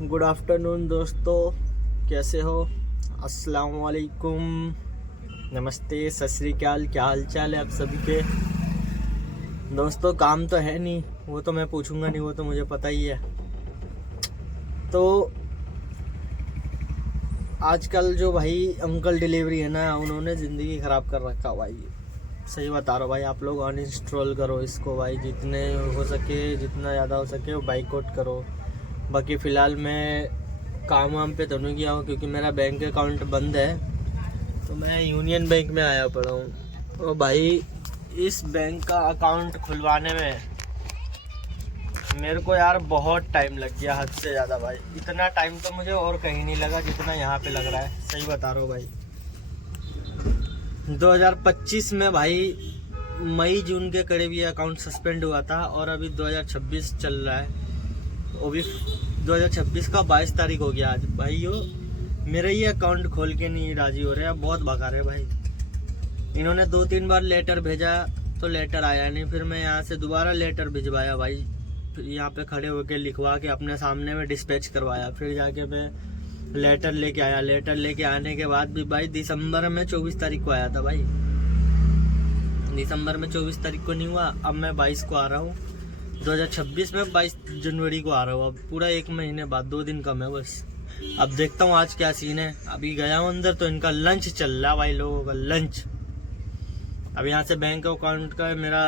Good afternoon दोस्तों, कैसे हो? अस्सलाम वालेकुम, नमस्ते, सत श्री अकाल। क्या हाल चाल है आप सभी के? दोस्तों काम तो है नहीं, वो तो मैं पूछूंगा नहीं, वो तो मुझे पता ही है। तो आजकल जो भाई अंकल डिलीवरी है ना, उन्होंने ज़िंदगी ख़राब कर रखा भाई। सही बता रहा हूँ भाई, आप लोग अनइंस्टॉल करो इसको भाई, जितने हो सके, जितना ज़्यादा हो सके वो बाइकआउट करो। बाकी फ़िलहाल मैं काम वाम पे तो नहीं गया हूँ क्योंकि मेरा बैंक अकाउंट बंद है, तो मैं यूनियन बैंक में आया पड़ा हूँ। और भाई इस बैंक का अकाउंट खुलवाने में मेरे को यार बहुत टाइम लग गया, हद से ज़्यादा भाई। इतना टाइम तो मुझे और कहीं नहीं लगा जितना यहाँ पे लग रहा है। सही बता रहा हूँ भाई। 2025 में भाई मई जून के करीब ये अकाउंट सस्पेंड हुआ था और अभी 2026 चल रहा है। वो भी 2026 का 22 तारीख हो गया आज भाई। यो मेरा ये अकाउंट खोल के नहीं राजी हो रहे हैं, बहुत भगा रहे भाई। इन्होंने 2-3 बार लेटर भेजा तो लेटर आया नहीं, फिर मैं यहाँ से दोबारा लेटर भिजवाया भाई, फिर यहाँ पे खड़े होके लिखवा के अपने सामने में डिस्पैच करवाया, फिर जाके मैं लेटर लेके आया। लेटर लेके आने के बाद भी भाई दिसंबर में 24 तारीख को आया था भाई। दिसंबर में 24 तारीख को नहीं हुआ, अब मैं 22 को आ रहा हूँ। 2026 में 22 जनवरी को आ रहा हूँ। अब पूरा 1 महीने बाद 2 दिन कम है बस। अब देखता हूँ आज क्या सीन है। अभी गया हूँ अंदर तो इनका लंच चल रहा भाई, लोगों का लंच। अब यहाँ से बैंक अकाउंट का मेरा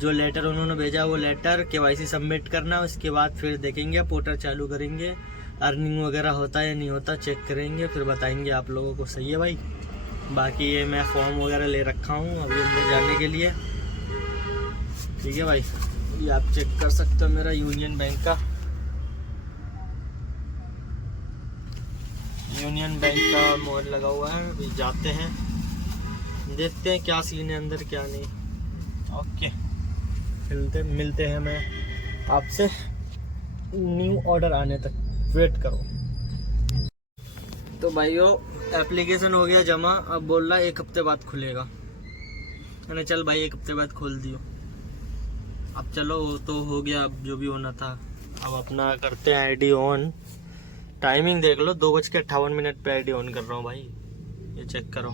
जो लेटर उन्होंने भेजा, वो लेटर KYC सबमिट करना, उसके बाद फिर देखेंगे, पोर्टल चालू करेंगे, अर्निंग वगैरह होता है या नहीं होता चेक करेंगे, फिर बताएंगे आप लोगों को। सही है भाई। बाकी ये मैं फॉर्म वगैरह ले रखा हूँ अभी अंदर जाने के लिए। ठीक है भाई, ये आप चेक कर सकते हो मेरा यूनियन बैंक का, यूनियन बैंक का मोहर लगा हुआ है। अभी जाते हैं, देखते हैं क्या सीन है अंदर क्या नहीं। ओके, मिलते हैं मैं आपसे न्यू ऑर्डर आने तक, वेट करो। तो भाइयों एप्लीकेशन हो गया जमा, अब बोल रहा है 1 हफ्ते बाद खुलेगा। मैंने चल भाई 1 हफ्ते बाद खोल दियो। अब चलो, वो तो हो गया, अब जो भी होना था। अब अपना करते हैं ID ऑन। टाइमिंग देख लो, 2:58 पे ID ऑन कर रहा हूँ भाई, ये चेक करो।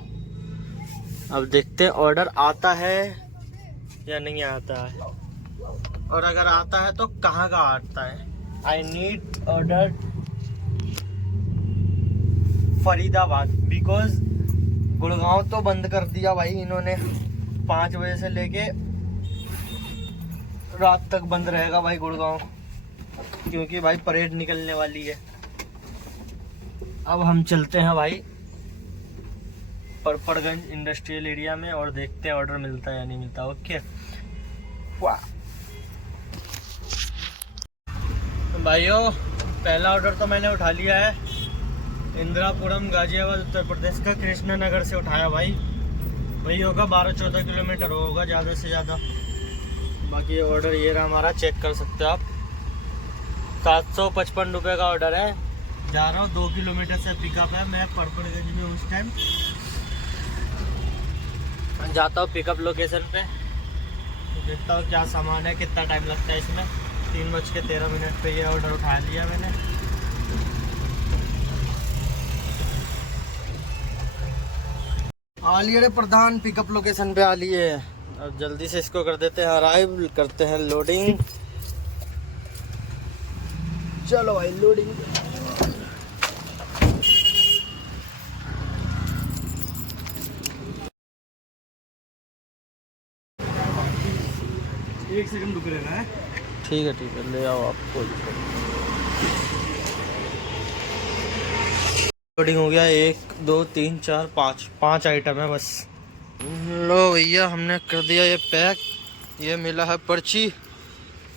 अब देखते हैं ऑर्डर आता है या नहीं आता है, और अगर आता है तो कहाँ का आता है। I need order Faridabad, because Gurgaon तो बंद कर दिया भाई इन्होंने। 5 बजे से लेके रात तक बंद रहेगा भाई गुड़गांव, क्योंकि भाई परेड निकलने वाली है। अब हम चलते हैं भाई परपड़गंज इंडस्ट्रियल एरिया में और देखते हैं ऑर्डर मिलता है या नहीं मिलता। ओके भाइयों, पहला ऑर्डर तो मैंने उठा लिया है, इंदिरापुरम गाजियाबाद उत्तर प्रदेश का, कृष्णा नगर से उठाया भाई। वही होगा 12-14 किलोमीटर होगा ज़्यादा से ज़्यादा। बाकी ऑर्डर ये रहा हमारा, चेक कर सकते हो आप। 755 रुपये का ऑर्डर है। जा रहा हूँ, 2 किलोमीटर से पिकअप है। मैं परपड़गंज में उस टाइम जाता हूँ पिकअप लोकेशन पे, तो देखता हूँ क्या सामान है, कितना टाइम लगता है इसमें। 3:13 पे ये ऑर्डर उठा लिया मैंने। आ लिए प्रधान, पिकअप लोकेशन पे आ लिए। अब जल्दी से इसको कर देते हैं अराइव, करते हैं लोडिंग। चलो भाई लोडिंग। एक सेकंड रुक लेना है। ठीक है, ले आओ आप। कोई लोडिंग हो गया। 1 2 3 4 5 आइटम है बस। लो भैया, हमने कर दिया ये पैक। ये मिला है पर्ची।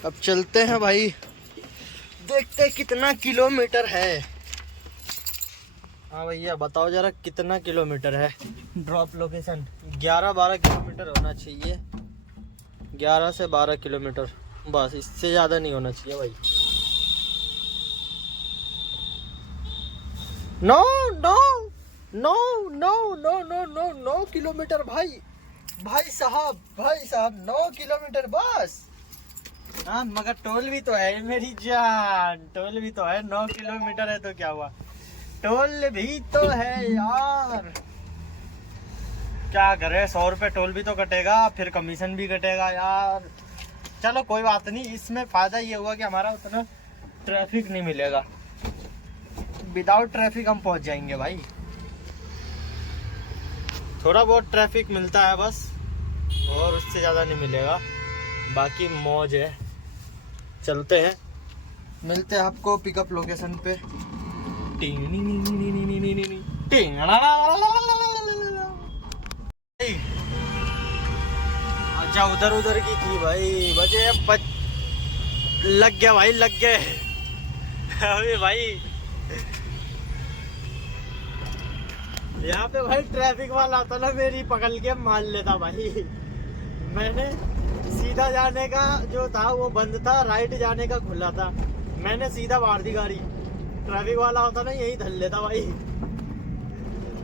अब चलते हैं भाई, देखते हैं कितना किलोमीटर है। हाँ भैया बताओ जरा कितना किलोमीटर है। ड्रॉप लोकेशन 11-12 किलोमीटर होना चाहिए। 11 से 12 किलोमीटर बस, इससे ज़्यादा नहीं होना चाहिए भाई। No no no no no no no 9 kilometre भाई। भाई साहब 9 किलोमीटर बस। हाँ मगर टोल भी तो है मेरी जान, टोल भी तो है। 9 किलोमीटर है तो क्या हुआ, टोल भी तो है यार। क्या करे, 100 रुपये टोल भी तो कटेगा, फिर कमीशन भी कटेगा यार। चलो कोई बात नहीं, इसमें फायदा ये हुआ कि हमारा उतना ट्रैफिक नहीं मिलेगा। विदाउट ट्रैफिक हम पहुंच जाएंगे भाई। थोड़ा बहुत ट्रैफिक मिलता है बस, और उससे ज़्यादा नहीं मिलेगा, बाकी मौज है। चलते हैं, मिलते हैं आपको पिकअप लोकेशन पे। अच्छा उधर उधर की थी भाई, लग गया भाई, लग गए अभी भाई। यहाँ पे भाई ट्रैफिक वाला आता ना, मेरी पकड़ के मार लेता भाई। मैंने सीधा जाने का जो था वो बंद था, राइट जाने का खुला था, मैंने सीधा मार दी गाड़ी। ट्रैफिक वाला होता ना यही धल लेता भाई।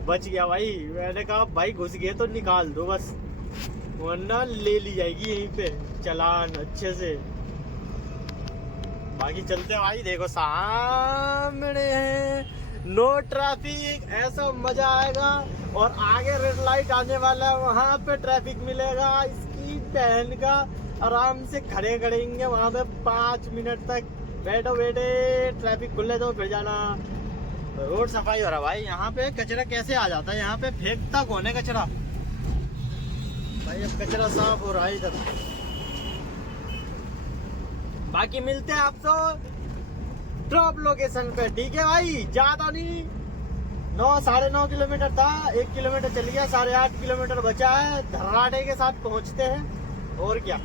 बच गया भाई। मैंने कहा भाई घुस गए तो निकाल दो बस, वरना ले ली जाएगी यहीं पे चालान अच्छे से। बाकी चलते भाई, देखो सामने है, नो ट्रैफिक, ऐसा मजा आएगा। और आगे रेड लाइट आने वाला है, वहां पे ट्रैफिक मिलेगा। इसकी बहन का आराम से खड़े करेंगे वहां पे 5 मिनट तक, बैठो बेटे, ट्रैफिक खुले तो फिर जाना। रोड सफाई हो रहा भाई। यहाँ पे कचरा कैसे आ जाता है, यहाँ पे फेंकता कौन है कचरा भाई। अब कचरा साफ हो रहा है इधर। बाकी मिलते हैं आपको ड्रॉप लोकेशन पे, ठीक है भाई। ज्यादा नहीं, 9-9.5 किलोमीटर था, 1 किलोमीटर चल गया, 8.5 किलोमीटर बचा है। धर्राटे के साथ पहुंचते हैं, और क्या।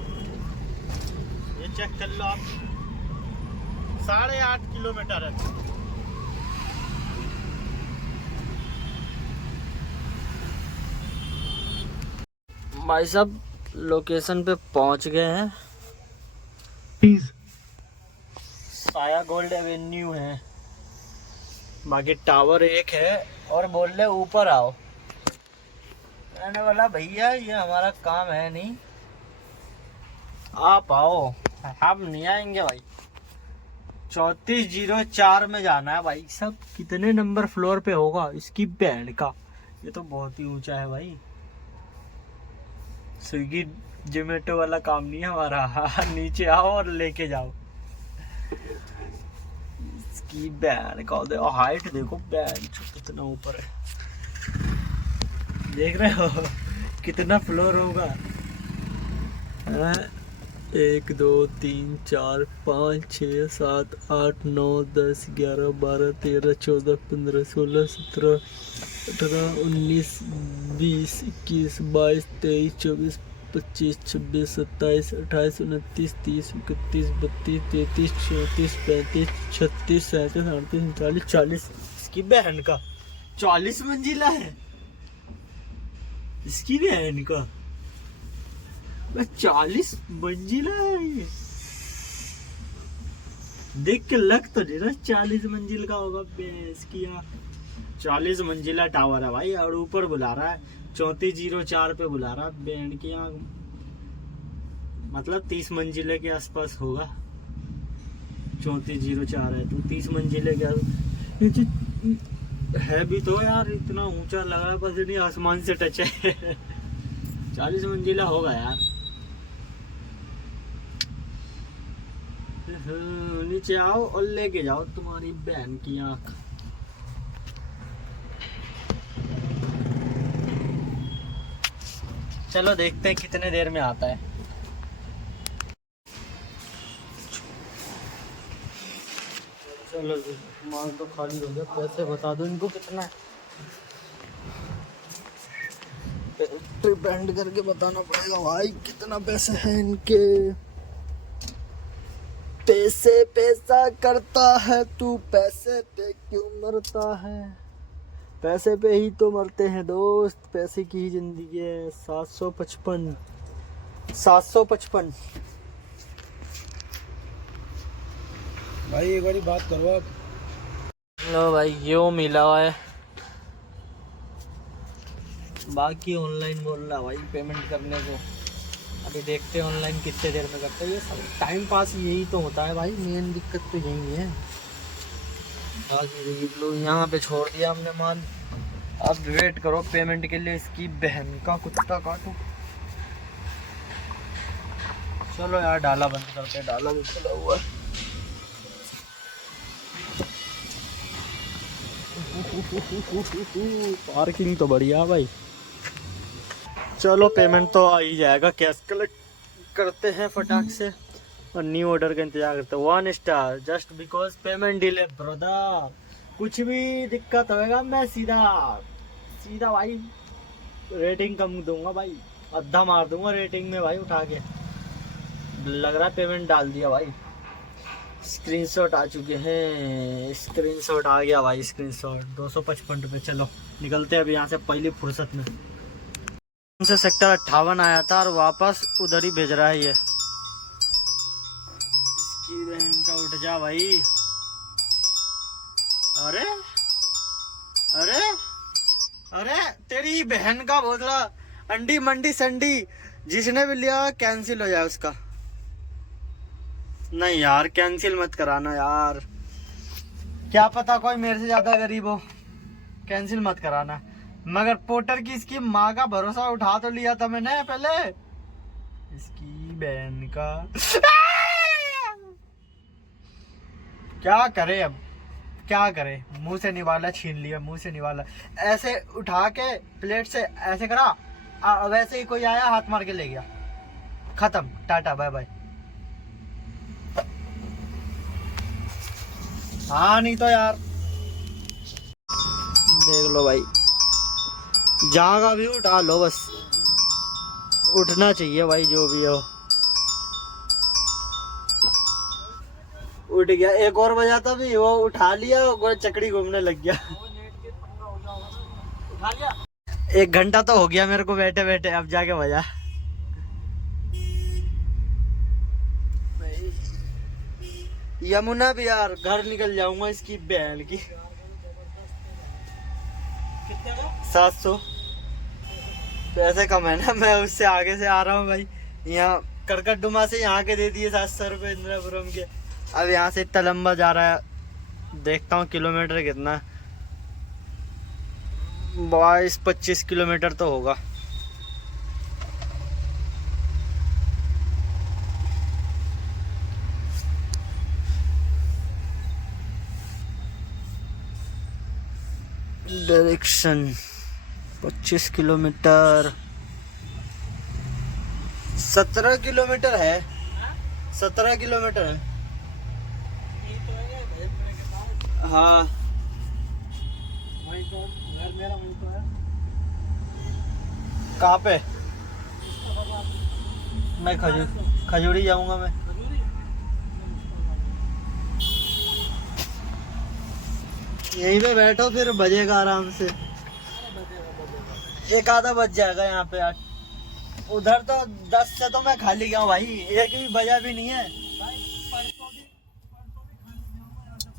ये चेक कर लो आप, 8.5 किलोमीटर है। भाई साहब लोकेशन पे पहुंच गए हैं। साया गोल्ड एवेन्यू है, बाकी टावर एक है, और बोल रहे ऊपर आओ। मैंने बोला भैया ये हमारा काम है नहीं, आप आओ, हम नहीं आएंगे भाई। 3404 में जाना है भाई साहब। कितने नंबर फ्लोर पे होगा इसकी बैंड का, ये तो बहुत ही ऊंचा है भाई। स्विगी जोमेटो वाला काम नहीं है हमारा। नीचे आओ और लेके जाओ। इसकी बैंड का हाइट देखो, बैंड कितना ऊपर है, देख रहे हो कितना फ्लोर होगा। 1 2 3 4 5 6 7 8 9 10 11 12 13 14 15 16 17 18 19 20 21 22 23 24 25 26 27 28 29 30 31 32 33 34 35 36 37 38 39 40। इसकी बहन का 40 मंजिला है, इसकी बहन का 40 मंजिला है ये। देख के लग तो नहीं रहा 40 मंजिल का होगा। इसकी 40 मंजिला टावर है भाई, और ऊपर बुला रहा है 3404 पे बुला रहा है। बैंड की मतलब 30 मंजिले के आसपास होगा। 3404 है तो 30 मंजिले के है भी तो यार, इतना ऊंचा लग रहा है, बस नहीं आसमान से टच है। 40 मंजिला होगा यार। नीचे आओ और लेके जाओ तुम्हारी बहन की आंख। चलो देखते हैं कितने देर में आता है। चलो माल तो खाली हो गया, पैसे बता दो इनको कितना है। ट्रिप एंड करके बताना पड़ेगा भाई कितना पैसे हैं इनके। पैसे पैसा करता है तू, पैसे पे क्यों मरता है। पैसे पे ही तो मरते हैं दोस्त, पैसे की ही जिंदगी है। 755 भाई एक बारी बात करो आप। लो भाई यो मिला हुआ है, बाकी ऑनलाइन बोल रहा भाई पेमेंट करने को। अभी देखते हैं ऑनलाइन कितने देर में करते हैं। ये सब टाइम पास यही तो होता है भाई, मेन दिक्कत तो यही है। लो यहाँ पे छोड़ दिया हमने माल, अब वेट करो पेमेंट के लिए। इसकी बहन का कुत्ता काटू। चलो यार डाला बंद करते हैं, डाला भी खुला हुआ है। पार्किंग तो बढ़िया भाई। चलो पेमेंट तो आ ही जाएगा, कैश कलेक्ट करते हैं फटाक से और न्यू ऑर्डर का इंतजार करते हैं। 1 star just because payment delay brother. कुछ भी दिक्कत होएगा मैं सीधा सीधा भाई रेटिंग कम दूंगा भाई, आधा मार दूंगा रेटिंग में भाई उठा के। लग रहा है पेमेंट डाल दिया भाई। स्क्रीनशॉट आ चुके हैं, स्क्रीनशॉट आ गया भाई, स्क्रीनशॉट 255 रुपये। चलो निकलते हैं अब यहाँ से पहली फुर्सत में। से सेक्टर 58 आया था और वापस उधर ही भेज रहा है ये। इसकी बहन का उठ जा भाई। अरे अरे अरे तेरी बहन का बोतला अंडी मंडी संडी, जिसने भी लिया कैंसिल हो जाए उसका। नहीं यार कैंसिल मत कराना यार, क्या पता कोई मेरे से ज्यादा गरीब हो। कैंसिल मत कराना। मगर पोर्टर की इसकी माँ का भरोसा उठा तो लिया था मैंने पहले। इसकी बहन का क्या करे अब, क्या करे। मुंह से निवाला छीन लिया, मुंह से निवाला। ऐसे उठा के प्लेट से ऐसे करा, वैसे ही कोई आया हाथ मार के ले गया। खत्म, टाटा बाय बाय। हाँ नहीं तो यार देख लो भाई, जहाँ का भी उठा लो बस, उठना चाहिए भाई जो भी हो। उठ गया, एक और बजा था भी वो उठा लिया, वो चकड़ी घूमने लग गया। उठा लिया। 1 घंटा तो हो गया मेरे को बैठे बैठे, अब जाके बजा। यमुना भी यार घर निकल जाऊंगा इसकी बहन की। 700 पैसे कम है ना, मैं उससे आगे से आ रहा हूँ भाई। यहाँ करकटडुमा से यहाँ के दे दिए 700 रुपये इंदिरापुरम के। अब यहाँ से इतना लंबा जा रहा है, देखता हूँ किलोमीटर कितना। 22-25 किलोमीटर तो होगा। डायरेक्शन 25 किलोमीटर, 17 किलोमीटर है, 17 किलोमीटर है। हाँ वही तो घर मेरा, वही तो है। कहाँ पे? मैं खजूरी जाऊंगा मैं। यहीं पे बैठो फिर बजेगा आराम से। एक आधा बज जाएगा यहाँ पे यार। उधर तो 10 से तो मैं खाली गया हूँ भाई, एक भी बजा भी नहीं है।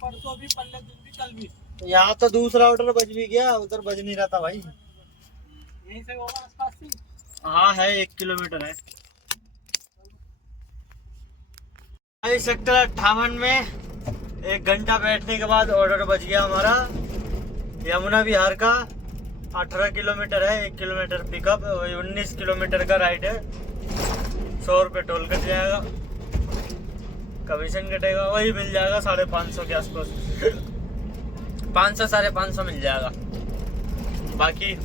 परसों भी पल्ले दिन भी कल भी। यहाँ तो दूसरा ऑर्डर बज भी गया, उधर बज नहीं रहा था भाई। यहीं से होगा आसपास से। हाँ है, 1 किलोमीटर है भाई। सेक्टर 58 में 1 घंटा बैठने के बाद ऑर्डर बच गया हमारा। यमुना विहार का 18 किलोमीटर है, 1 किलोमीटर पिकअप, 19 किलोमीटर का राइड है। 100 रुपये टोल कट जाएगा, कमीशन कटेगा, वही मिल जाएगा 550 के आसपास। 500-550 मिल जाएगा। बाकी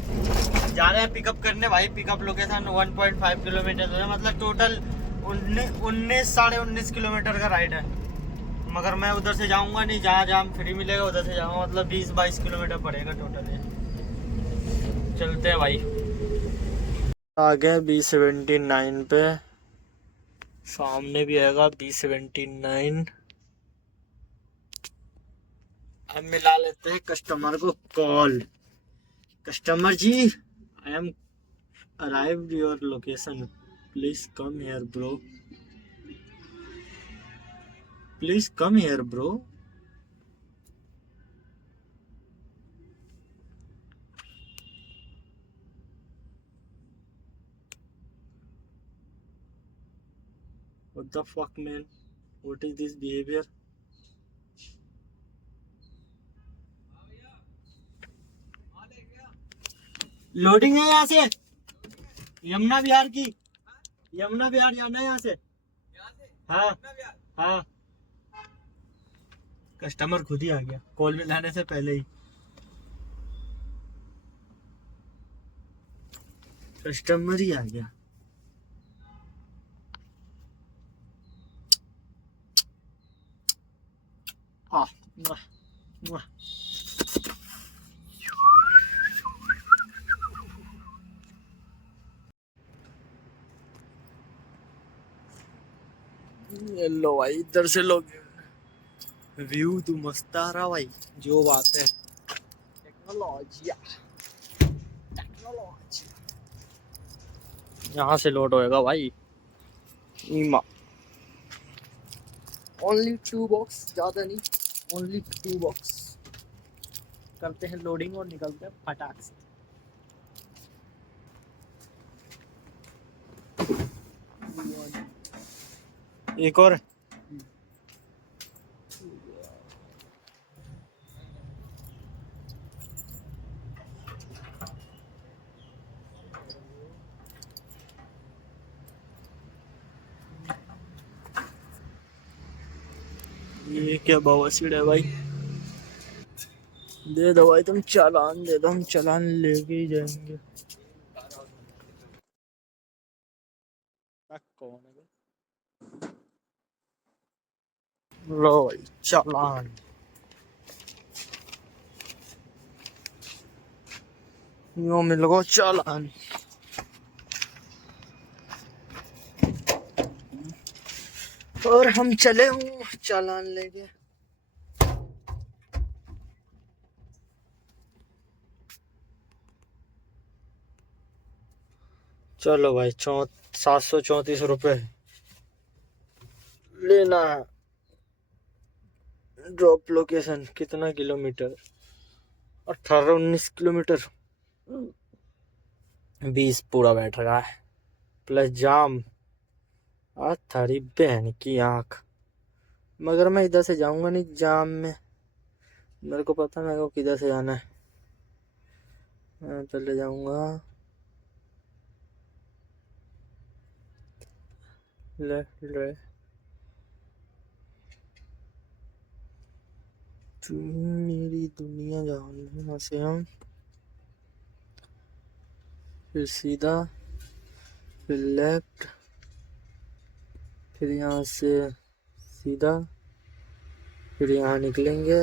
जा रहे हैं पिकअप करने भाई। पिकअप लोकेशन 1.5 किलोमीटर है, मतलब टोटल 19-19.5 किलोमीटर का राइड है। मगर मैं उधर से जाऊंगा नहीं, जहाँ जहाँ फ्री मिलेगा उधर से जाऊंगा, मतलब 20-22 किलोमीटर पड़ेगा टोटल ये। चलते हैं भाई। आ गए B79 पे, सामने भी आएगा B79। अब मिला लेते हैं कस्टमर को call. Customer ji, I am arrived your location, please come here bro, please come here bro. What the fuck man? What is this behavior? Loading है यहाँ से यमुना विहार की। यमुना विहार जाना है यहाँ से। हाँ हाँ कस्टमर खुद ही आ गया कॉल में लाने से पहले ही। कस्टमर ही आ गया। मुआ, मुआ। लो भाई इधर से लोग व्यू तो मस्त आ रहा भाई। जो बात है टेक्नोलॉजी यहाँ से लोड होएगा भाई। ईमा ओनली 2 बॉक्स, ज्यादा नहीं, ओनली 2 बॉक्स। करते हैं लोडिंग और निकलते हैं फटाक से। एक और ये क्या बवासीर है भाई। दे दो भाई, तुम चालान दे दो, हम चालान लेके ही जाएंगे। कौन है लो भाई चालान। यो मिल गो चालान। और हम चले हूँ चालान लेके। चलो भाई 734 रुपए लेना है। ड्रॉप लोकेशन कितना किलोमीटर? 18-19 किलोमीटर। 20 पूरा बैठ रहा है प्लस जाम। आज थारी बहन की आंख। मगर मैं इधर से जाऊंगा नहीं जाम में। मेरे को पता है मेरे को किधर से जाना है। मैं पहले जाऊंगा ले तू मेरी दुनिया जाऊंगा। यहाँ से हम फिर सीधा, फिर लेफ्ट, फिर यहाँ से सीधा, फिर यहाँ निकलेंगे,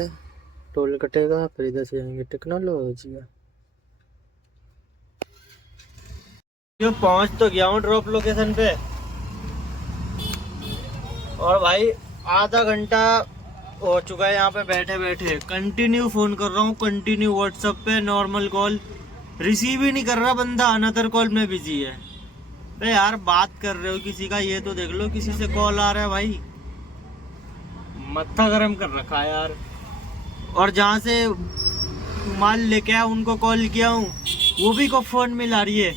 टोल कटेगा, फिर इधर से जाएंगे टेक्नोलॉजी। जो पहुँच तो गया हूँ ड्रॉप लोकेशन पे। और भाई आधा घंटा हो चुका है यहाँ पे बैठे बैठे। कंटिन्यू फ़ोन कर रहा हूँ, कंटिन्यू व्हाट्सएप पे नॉर्मल कॉल रिसीव ही नहीं कर रहा बंदा। अनदर कॉल में बिजी है। अरे यार बात कर रहे हो किसी का, ये तो देख लो किसी से कॉल आ रहा है भाई। मत्था गरम कर रखा है यार। और जहाँ से माल लेके आया उनको कॉल किया हूँ, वो भी को फ़ोन मिला रही है।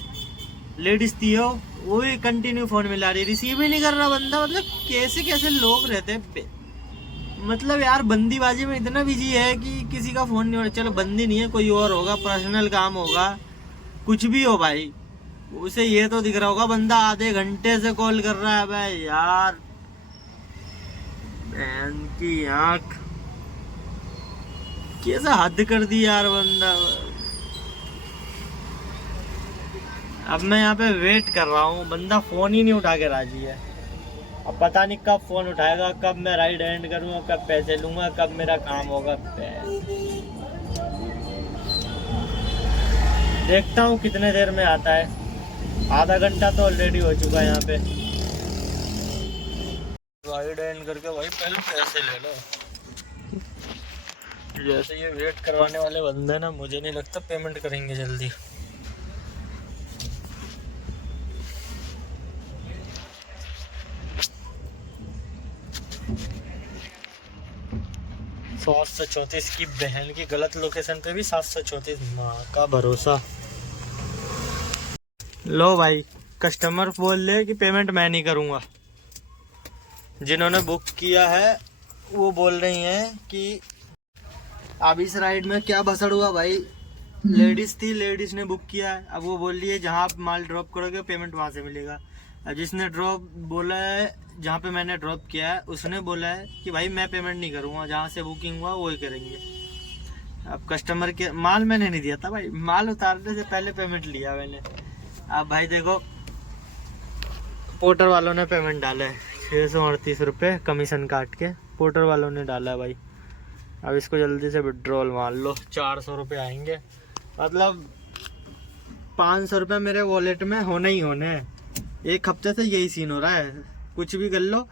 लेडीज थी हो, वो भी कंटिन्यू फ़ोन मिला रही है, रिसीव ही नहीं कर रहा बंदा। मतलब कैसे कैसे लोग रहते हैं। मतलब यार बंदीबाजी में इतना बिजी है कि किसी का फ़ोन नहीं हो रहा। चलो बंदी नहीं है, कोई और होगा, पर्सनल काम होगा, कुछ भी हो भाई। उसे ये तो दिख रहा होगा बंदा आधे घंटे से कॉल कर रहा है। भाई यार बहन की आंख, कैसा हद कर दी यार बंदा। अब मैं यहाँ पे वेट कर रहा हूँ, बंदा फ़ोन ही नहीं उठा के राजी है। अब पता नहीं कब फ़ोन उठाएगा, कब मैं राइड एंड करूँगा, कब पैसे लूँगा, कब मेरा काम होगा। देखता हूँ कितने देर में आता है। आधा घंटा तो ऑलरेडी हो चुका है यहाँ पे। राइड एंड करके भाई पहले पैसे ले लो। जैसे ये वेट करवाने वाले बंदे ना, मुझे नहीं लगता पेमेंट करेंगे जल्दी। सात 734 की बहन की गलत लोकेशन पे भी 734। माँ का भरोसा। लो भाई कस्टमर बोल ले कि पेमेंट मैं नहीं करूँगा। जिन्होंने बुक किया है वो बोल रही हैं कि अब इस राइड में क्या भसड़ हुआ भाई। लेडीज थी, लेडीज ने बुक किया है। अब वो बोल रही है जहाँ आप माल ड्रॉप करोगे पेमेंट वहाँ से मिलेगा। अब जिसने ड्रॉप बोला है, जहाँ पे मैंने ड्रॉप किया है, उसने बोला है कि भाई मैं पेमेंट नहीं करूँगा, जहाँ से बुकिंग हुआ वही करेंगे। अब कस्टमर के माल मैंने नहीं दिया था भाई, माल उतारने से पहले पेमेंट लिया मैंने। अब भाई देखो पोर्टर वालों ने पेमेंट डाला है 638 रुपये कमीशन काट के पोर्टर वालों ने डाला है भाई। अब इसको जल्दी से विड्रॉल मार लो, 400 रुपये आएंगे, मतलब 500 रुपये मेरे वॉलेट में होने ही होने हैं। एक हफ्ते से यही सीन हो रहा है, कुछ भी कर लो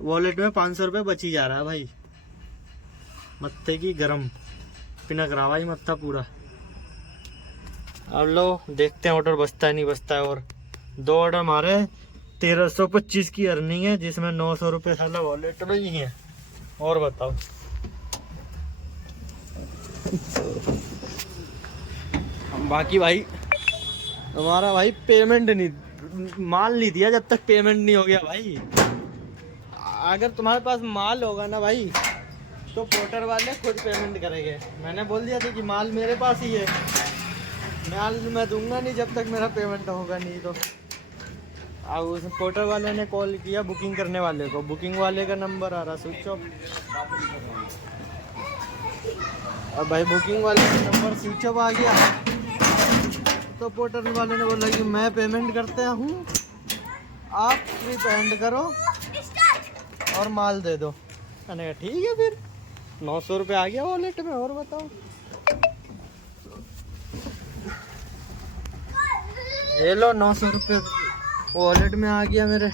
वॉलेट में 500 रुपये बच ही जा रहा है भाई। मत्थे की गरम पिनक रहा भाई मत्था पूरा। अब लो देखते हैं ऑर्डर बचता है नहीं बचता है। और 2 ऑर्डर हमारे 1325 की अर्निंग है, जिसमें 900 रुपये साला वॉलेट में ही है। और बताओ बाकी भाई हमारा भाई पेमेंट नहीं, माल नहीं दिया जब तक पेमेंट नहीं हो गया भाई। अगर तुम्हारे पास माल होगा ना भाई तो पोर्टर वाले खुद पेमेंट करेंगे। मैंने बोल दिया था कि माल मेरे पास ही है, माल मैं दूंगा नहीं जब तक मेरा पेमेंट होगा नहीं। तो अब उस पोर्टर वाले ने कॉल किया बुकिंग करने वाले को, बुकिंग वाले का नंबर आ रहा स्विच ऑफ। अब भाई बुकिंग वाले का नंबर स्विच ऑफ आ गया तो पोर्टर वाले ने बोला कि मैं पेमेंट करता हूँ, आप प्रीपेड करो और माल दे दो। मैंने कहा ठीक है, फिर 900 रुपये आ गया वॉलेट में। और बताओ ये लो 900 रुपये वॉलेट में आ गया मेरे।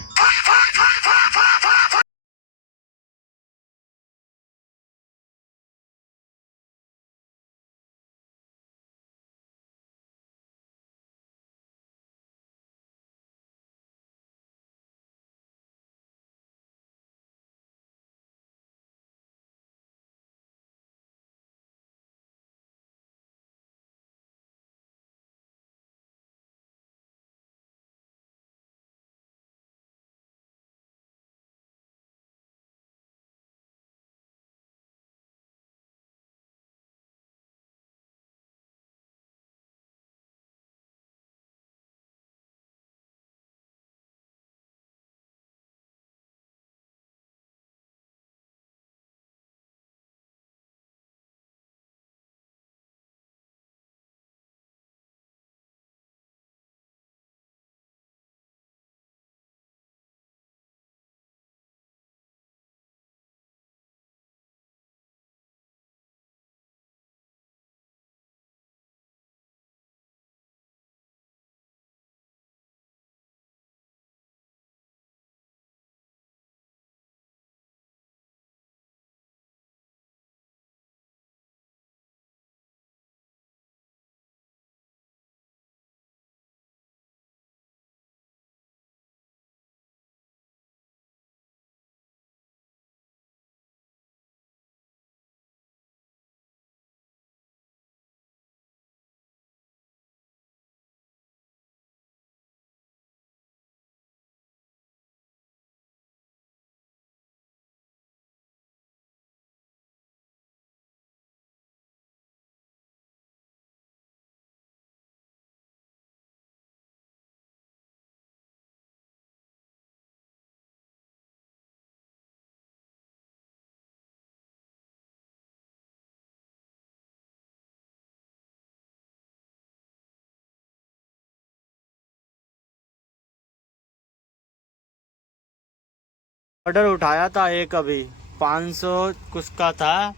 ऑर्डर उठाया था एक अभी 500 कुछ का था,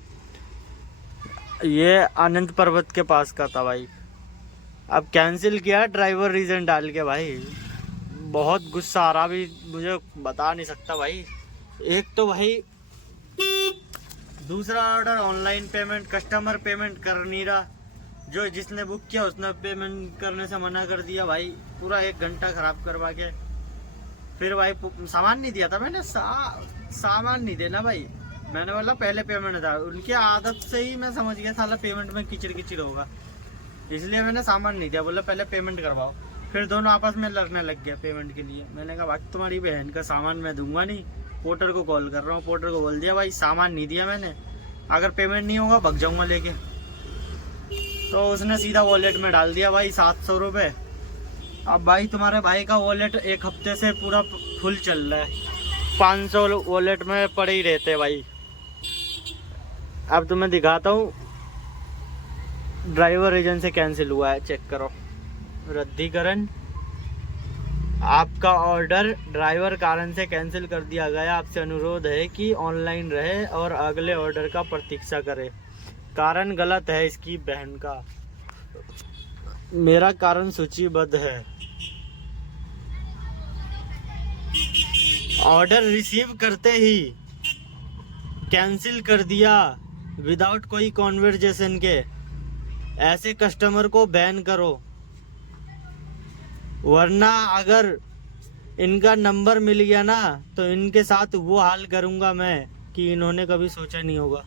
ये अनंत पर्वत के पास का था भाई। अब कैंसिल किया ड्राइवर रीजन डाल के भाई। बहुत गुस्सा आ रहा, भी मुझे बता नहीं सकता भाई। एक तो भाई दूसरा order online payment, customer payment कर नहीं रहा, जो जिसने बुक किया उसने पेमेंट करने से मना कर दिया भाई। पूरा 1 घंटा खराब करवा के फिर भाई सामान नहीं दिया था मैंने। सामान नहीं देना भाई, मैंने बोला पहले पेमेंट था। उनकी आदत से ही मैं समझ गया साला पेमेंट में किचड़ किचड़ होगा, इसलिए मैंने सामान नहीं दिया। बोला पहले पेमेंट करवाओ। फिर दोनों आपस में लड़ने लग गया पेमेंट के लिए। मैंने कहा भाई तुम्हारी बहन का सामान मैं दूंगा नहीं, पोर्टर को कॉल कर रहा हूँ। पोर्टर को बोल दिया भाई सामान नहीं दिया मैंने, अगर पेमेंट नहीं होगा भग जाऊंगा लेके। तो उसने सीधा वॉलेट में डाल दिया भाई 700 रुपये। अब भाई तुम्हारे भाई का वॉलेट एक हफ्ते से पूरा फुल चल रहा है, 500 वॉलेट में पड़े ही रहते भाई। अब तुम्हें दिखाता हूँ, ड्राइवर एजेंट से कैंसिल हुआ है, चेक करो। रद्दीकरण, आपका ऑर्डर ड्राइवर कारण से कैंसिल कर दिया गया। आपसे अनुरोध है कि ऑनलाइन रहे और अगले ऑर्डर का प्रतीक्षा करें। कारण गलत है इसकी बहन का। मेरा कारण सूचीबद्ध है। ऑर्डर रिसीव करते ही कैंसिल कर दिया विदाउट कोई कॉन्वर्जेशन के। ऐसे कस्टमर को बैन करो, वरना अगर इनका नंबर मिल गया ना तो इनके साथ वो हाल करूंगा मैं कि इन्होंने कभी सोचा नहीं होगा।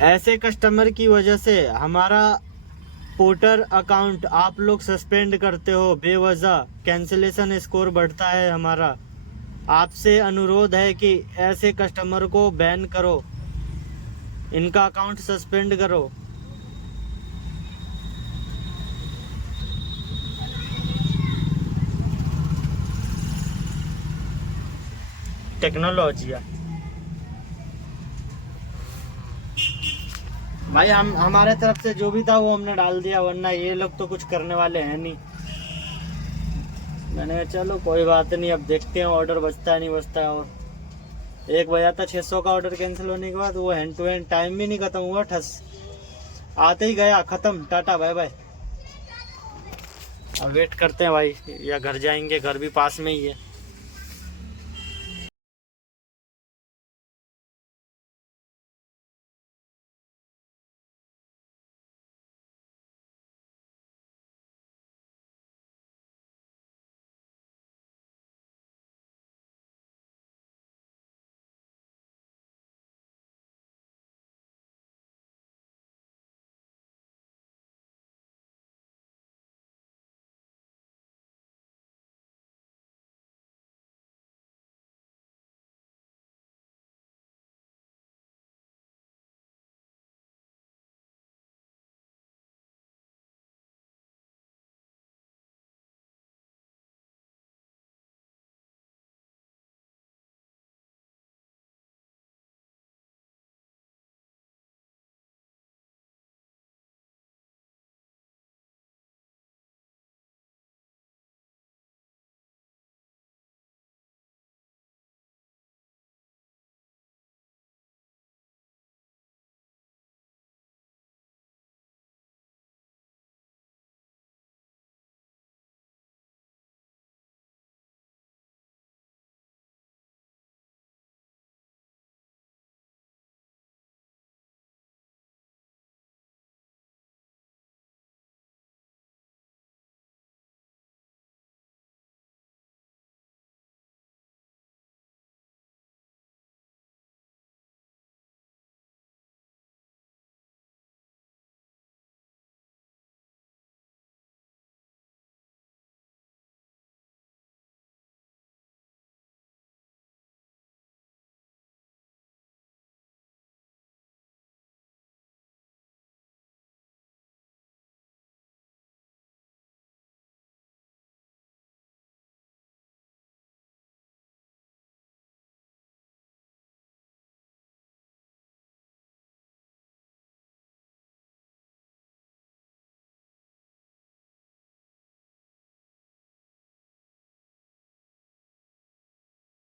ऐसे कस्टमर की वजह से हमारा पोर्टर अकाउंट आप लोग सस्पेंड करते हो बेवजह, कैंसिलेशन स्कोर बढ़ता है हमारा। आपसे अनुरोध है कि ऐसे कस्टमर को बैन करो, इनका अकाउंट सस्पेंड करो। टेक्नोलॉजी भाई, हम हमारे तरफ से जो भी था वो हमने डाल दिया, वरना ये लोग तो कुछ करने वाले हैं नहीं। मैंने कहा चलो कोई बात नहीं, अब देखते हैं ऑर्डर बचता है नहीं बचता है। और एक बजा था 600 का ऑर्डर कैंसिल होने के बाद, वो हैंड टू हैंड टाइम भी नहीं खत्म हुआ, ठस आते ही गया, खत्म, टाटा बाय बाय। अब वेट करते हैं भाई, या घर जाएंगे, घर भी पास में ही है।